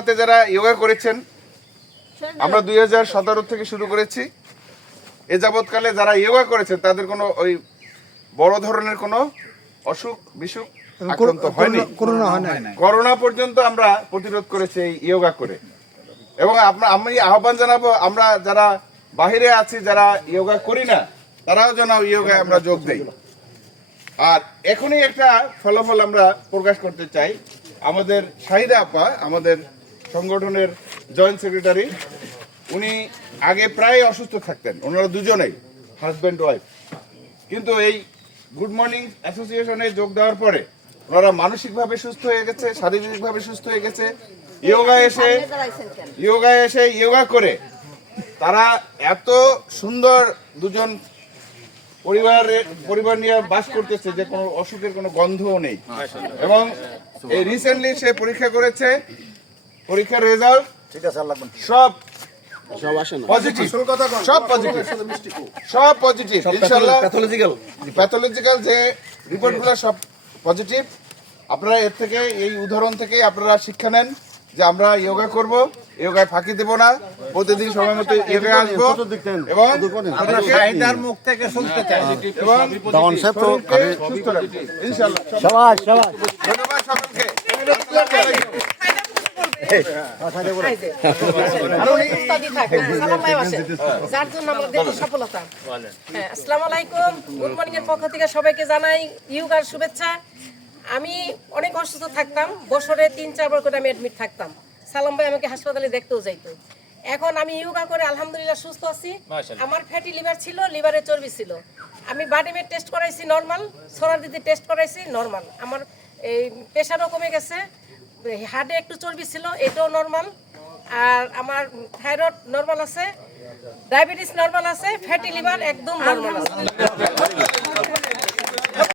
যোগদাতে যারা যোগা করেছেন, আমরা 2017 থেকে শুরু করেছি। এ যাবৎকালে যারা যোগা করেছেন তাদের কোনো ওই বড় ধরনের কোনো অসুখ বিসুখ আক্রান্ত হয়নি। করোনা পর্যন্ত আমরা প্রতিরোধ করেছি এই যোগা করে। এবং আমি আহ্বান জানাবো, আমরা যারা বাহিরে আছি, যারা যোগা করি না, তারাও যেন যোগায় আমরা যোগ দেই। আর এখনই একটা ফলাফল আমরা প্রকাশ করতে চাই। আমাদের শাহিদা আপা, আমাদের সংগঠনের জয়েন্ট সেক্রেটারি, উনি আগে প্রায় অসুস্থ থাকতেন, ওনারা দুজনেই হাজব্যান্ড ওয়াইফ। কিন্তু এই গুড মর্নিং অ্যাসোসিয়েশনে যোগ দেওয়ার পরে ওনারা মানসিকভাবে সুস্থ হয়ে গেছে, শারীরিকভাবে সুস্থ হয়ে গেছে। যোগায় এসে যোগা করে তারা এত সুন্দর দুজন পরিবার নিয়ে বাস করতেছে যে কোনো অসুখের কোনো গন্ধও নেই। এবং এই রিসেন্টলি সে পরীক্ষা করেছে, পরীক্ষার রেজাল্ট সব পজিটিভ, সব পজিটিভ ইনশাআল্লাহ। প্যাথোলজিক্যাল যে রিপোর্টগুলো সব পজিটিভ। আপনারা এর থেকে, এই উদাহরণ থেকে আপনারা শিক্ষা নেন যে আমরা যোগা করব, যোগায় ফাঁকি দেব না, প্রতিদিন সময় মতো যোগায় আসবো এবং শাহিদার মুখ থেকে শুনতে চাই। এবং ইনশাআল্লাহ। ধন্যবাদ সকলকে। আসসালামু আলাইকুম, গুড মর্নিং এর পক্ষ থেকে সবাইকে জানাই ইয়োগার শুভেচ্ছা। আমি অনেক অসুস্থ থাকতাম, বছরে 3-4 বার করে আমি অ্যাডমিট থাকতাম। সালাম ভাই আমাকে হাসপাতালে দেখতেও যাইতো। এখন আমি ইয়োগা করে আলহামদুলিল্লাহ সুস্থ আছি। আমার ফ্যাটি লিভার ছিল, লিভারে চর্বি ছিল। আমি বডি ওয়েট টেস্ট করাইছি নরমাল, সোনার দিদি টেস্ট করাইছি নরমাল। আমার এই প্রেশারও কমে গেছে, হার্টে একটু চর্বি ছিল, এটাও নরমাল। আর আমার থাইরয়েড নরমাল আছে, ডায়াবেটিস নরমাল আছে, ফ্যাটি লিভার একদম নরমাল আছে।